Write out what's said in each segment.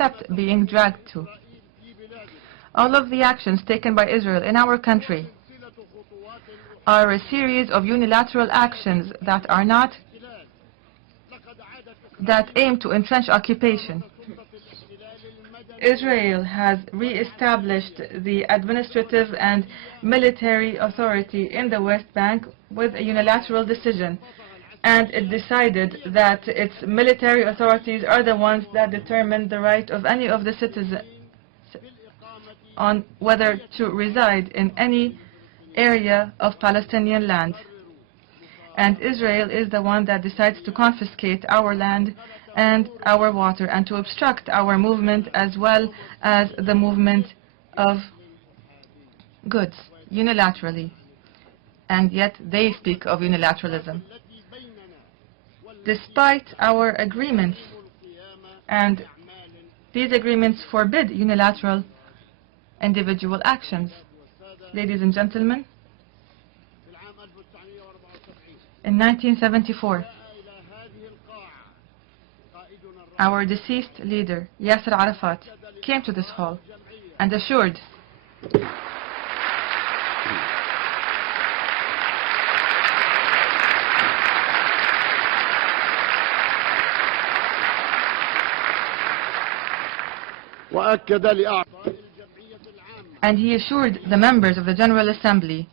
Sept being dragged to. All of the actions taken by Israel in our country are a series of unilateral actions that aim to entrench occupation. Israel has re-established the administrative and military authority in the West Bank with a unilateral decision, and it decided that its military authorities are the ones that determine the right of any of the citizens on whether to reside in any area of Palestinian land. And Israel is the one that decides to confiscate our land and our water and to obstruct our movement as well as the movement of goods unilaterally. And yet they speak of unilateralism. Despite our agreements, and these agreements forbid unilateral individual actions. Ladies and gentlemen, in 1974, our deceased leader, Yasser Arafat, came to this hall and assured and he assured the members of the General Assembly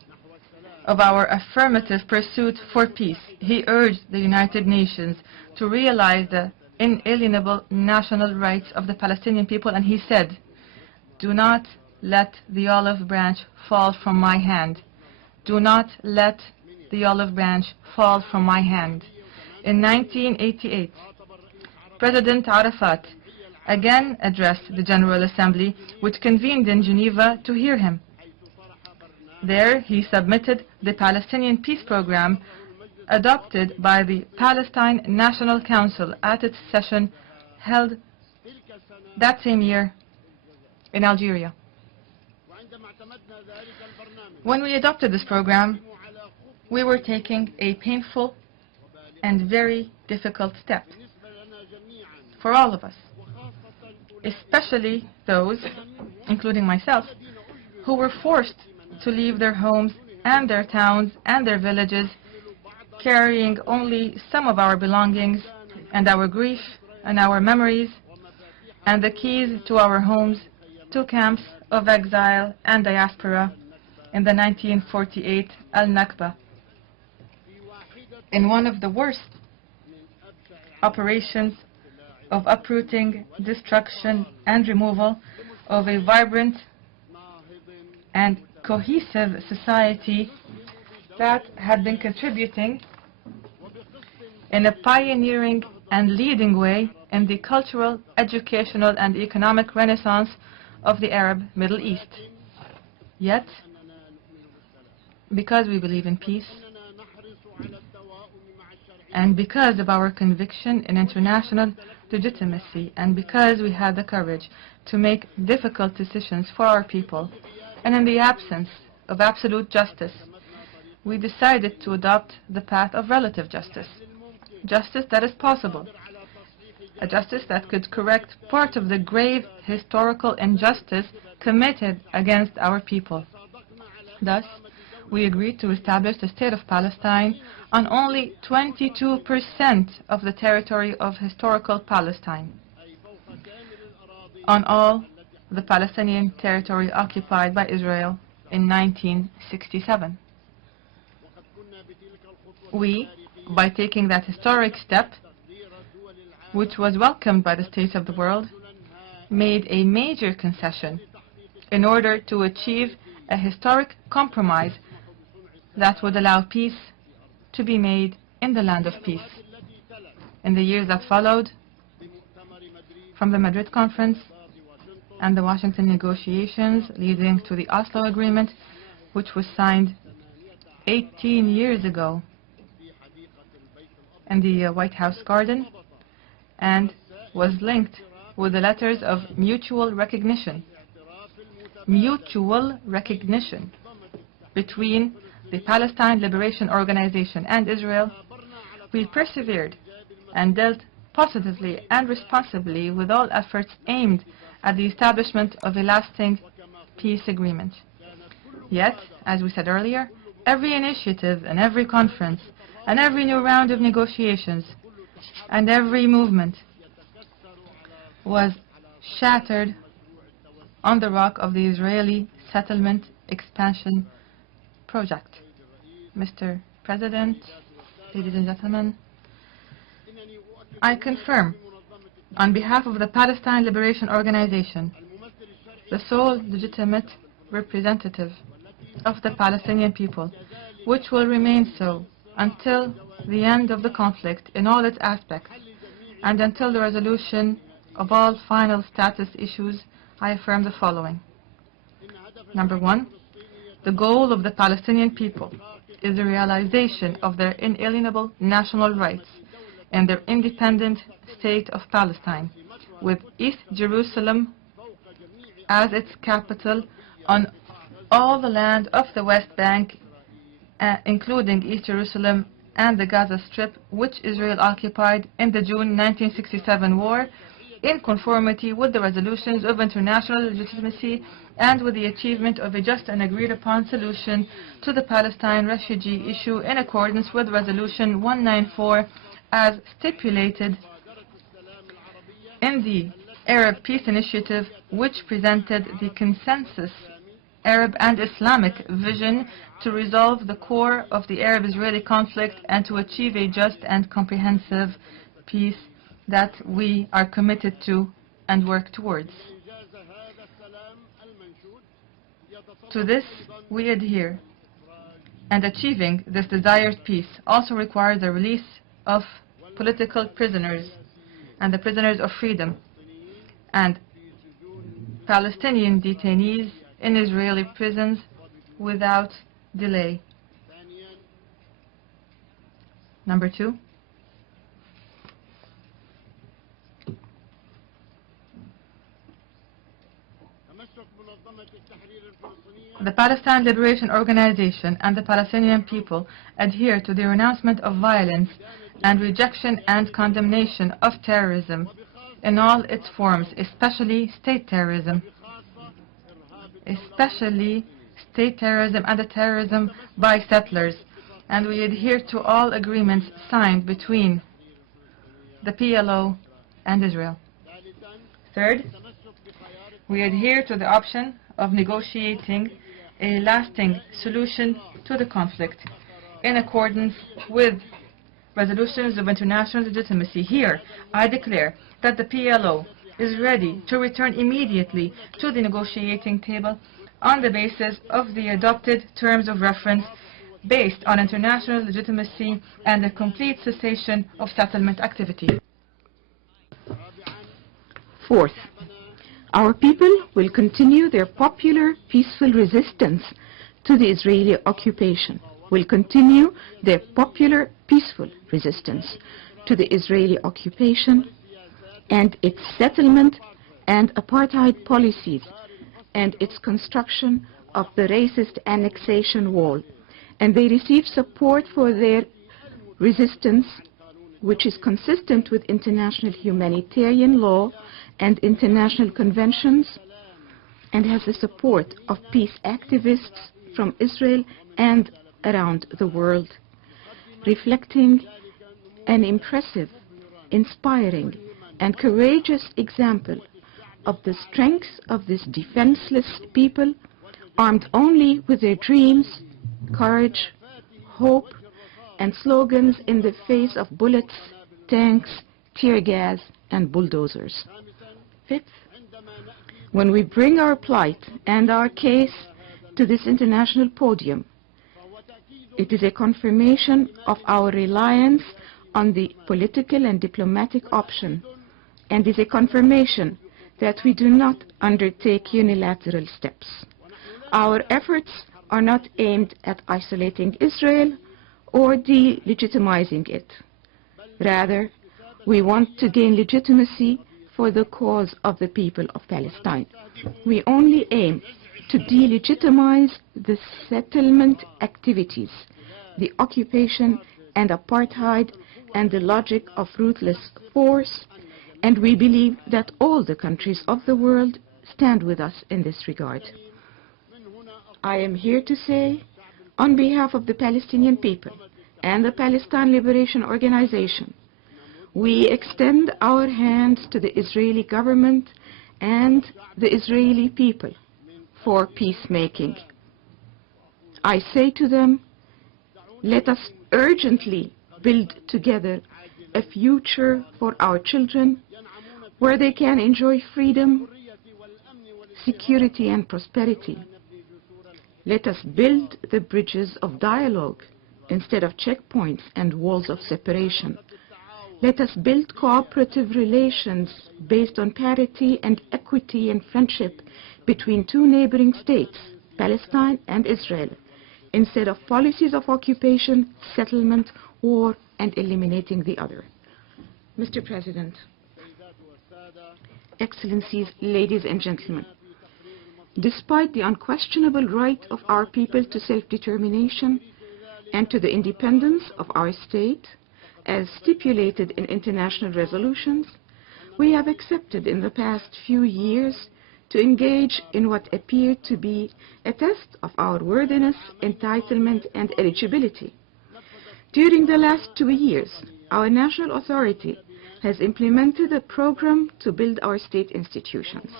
of our affirmative pursuit for peace. He urged the United Nations to realize the inalienable national rights of the Palestinian people, and he said, "Do not let the olive branch fall from my hand. Do not let the olive branch fall from my hand." In 1988, President Arafat again addressed the General Assembly, which convened in Geneva to hear him. There he submitted the Palestinian Peace Program adopted by the Palestine National Council at its session held that same year in Algeria. When we adopted this program, we were taking a painful and very difficult step for all of us, especially those, including myself, who were forced to leave their homes and their towns and their villages, carrying only some of our belongings and our grief and our memories and the keys to our homes to camps of exile and diaspora in the 1948 Al-Nakba, in one of the worst operations of uprooting, destruction, and removal of a vibrant and cohesive society that had been contributing in a pioneering and leading way in the cultural, educational, and economic renaissance of the Arab Middle East. Yet, because we believe in peace, and because of our conviction in international legitimacy, and because we had the courage to make difficult decisions for our people, and in the absence of absolute justice, we decided to adopt the path of relative justice. Justice that is possible. A justice that could correct part of the grave historical injustice committed against our people. Thus, we agreed to establish the State of Palestine on only 22% of the territory of historical Palestine, on all the Palestinian territory occupied by Israel in 1967. We, by taking that historic step, which was welcomed by the states of the world, made a major concession in order to achieve a historic compromise that would allow peace to be made in the land of peace. In the years that followed, from the Madrid Conference and the Washington negotiations leading to the Oslo Agreement, which was signed 18 years ago in the White House garden and was linked with the letters of mutual recognition between the Palestine Liberation Organization and Israel, we persevered and dealt positively and responsibly with all efforts aimed at the establishment of a lasting peace agreement. Yet, as we said earlier, every initiative and every conference and every new round of negotiations and every movement was shattered on the rock of the Israeli settlement expansion project. Mr. President, ladies and gentlemen, I confirm on behalf of the Palestine Liberation Organization, the sole legitimate representative of the Palestinian people, which will remain so until the end of the conflict in all its aspects and until the resolution of all final status issues, I affirm the following. Number one, the goal of the Palestinian people is the realization of their inalienable national rights and their independent state of Palestine, with East Jerusalem as its capital on all the land of the West Bank, including East Jerusalem and the Gaza Strip, which Israel occupied in the June 1967 war, in conformity with the resolutions of international legitimacy and with the achievement of a just and agreed-upon solution to the Palestine refugee issue in accordance with Resolution 194 as stipulated in the Arab Peace Initiative, which presented the consensus Arab and Islamic vision to resolve the core of the Arab-Israeli conflict and to achieve a just and comprehensive peace that we are committed to and work towards. To this we adhere, and achieving this desired peace also requires the release of political prisoners and the prisoners of freedom and Palestinian detainees in Israeli prisons without delay. Number two, the Palestine Liberation Organization and the Palestinian people adhere to the renouncement of violence and rejection and condemnation of terrorism in all its forms, especially state terrorism and the terrorism by settlers, and we adhere to all agreements signed between the PLO and Israel. Third, we adhere to the option of negotiating a lasting solution to the conflict in accordance with resolutions of international legitimacy. Here, I declare that the PLO is ready to return immediately to the negotiating table on the basis of the adopted terms of reference based on international legitimacy and a complete cessation of settlement activity. Fourth, our people will continue their popular peaceful resistance to the Israeli occupation, will continue their popular peaceful resistance to the Israeli occupation and its settlement and apartheid policies and its construction of the racist annexation wall. And they receive support for their resistance, which is consistent with international humanitarian law and international conventions, and has the support of peace activists from Israel and around the world, reflecting an impressive, inspiring, and courageous example of the strength of this defenseless people, armed only with their dreams, courage, hope, and slogans in the face of bullets, tanks, tear gas, and bulldozers. Fifth, when we bring our plight and our case to this international podium, it is a confirmation of our reliance on the political and diplomatic option, and is a confirmation that we do not undertake unilateral steps. Our efforts are not aimed at isolating Israel or delegitimizing it. Rather, we want to gain legitimacy for the cause of the people of Palestine. We only aim to delegitimize the settlement activities, the occupation and apartheid and the logic of ruthless force, and we believe that all the countries of the world stand with us in this regard. I am here to say, on behalf of the Palestinian people and the Palestine Liberation Organization, we extend our hands to the Israeli government and the Israeli people for peacemaking. I say to them, let us urgently build together a future for our children where they can enjoy freedom, security, and prosperity. Let us build the bridges of dialogue instead of checkpoints and walls of separation. Let us build cooperative relations based on parity and equity and friendship between two neighboring states, Palestine and Israel, instead of policies of occupation, settlement, war, and eliminating the other. Mr. President, Excellencies, ladies and gentlemen, despite the unquestionable right of our people to self-determination and to the independence of our state, as stipulated in international resolutions, we have accepted in the past few years to engage in what appeared to be a test of our worthiness, entitlement, and eligibility. During the last 2 years, our national authority has implemented a program to build our state institutions.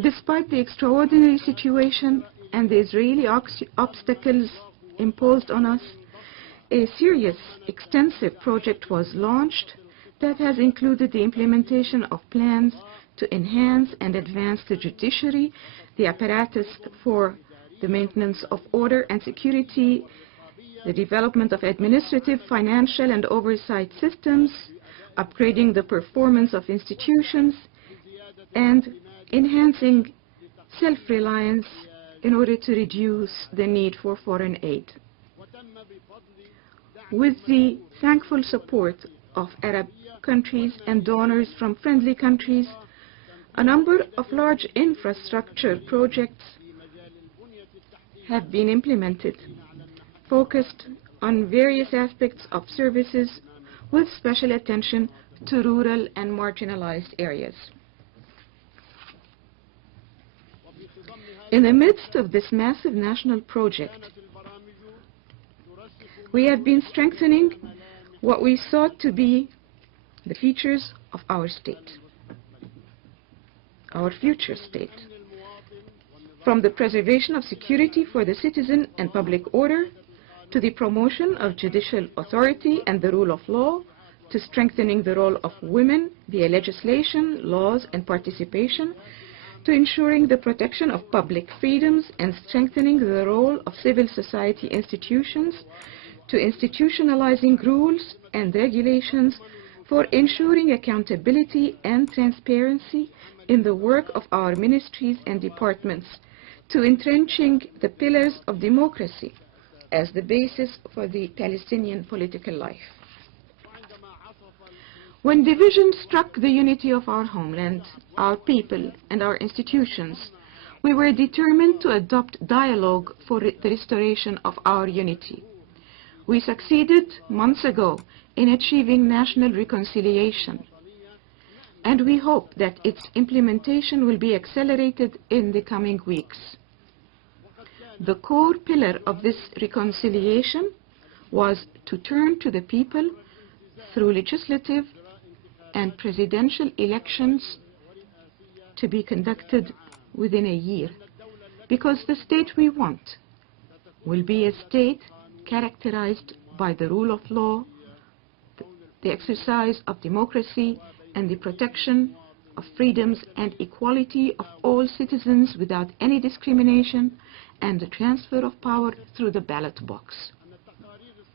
Despite the extraordinary situation and the Israeli obstacles imposed on us, a serious, extensive project was launched that has included the implementation of plans to enhance and advance the judiciary, the apparatus for the maintenance of order and security, the development of administrative, financial, and oversight systems, upgrading the performance of institutions, and enhancing self-reliance in order to reduce the need for foreign aid. With the thankful support of Arab countries and donors from friendly countries, a number of large infrastructure projects have been implemented, focused on various aspects of services with special attention to rural and marginalized areas. In the midst of this massive national project, we have been strengthening what we sought to be the features of our state, our future state, from the preservation of security for the citizen and public order, to the promotion of judicial authority and the rule of law, to strengthening the role of women via legislation, laws, and participation, to ensuring the protection of public freedoms and strengthening the role of civil society institutions, to institutionalizing rules and regulations for ensuring accountability and transparency in the work of our ministries and departments, to entrenching the pillars of democracy as the basis for the Palestinian political life. When division struck the unity of our homeland, our people, and our institutions, we were determined to adopt dialogue for the restoration of our unity. We succeeded months ago in achieving national reconciliation, and we hope that its implementation will be accelerated in the coming weeks. The core pillar of this reconciliation was to turn to the people through legislative and presidential elections to be conducted within a year, because the state we want will be a state characterized by the rule of law, the exercise of democracy, and the protection of freedoms and equality of all citizens without any discrimination, and the transfer of power through the ballot box.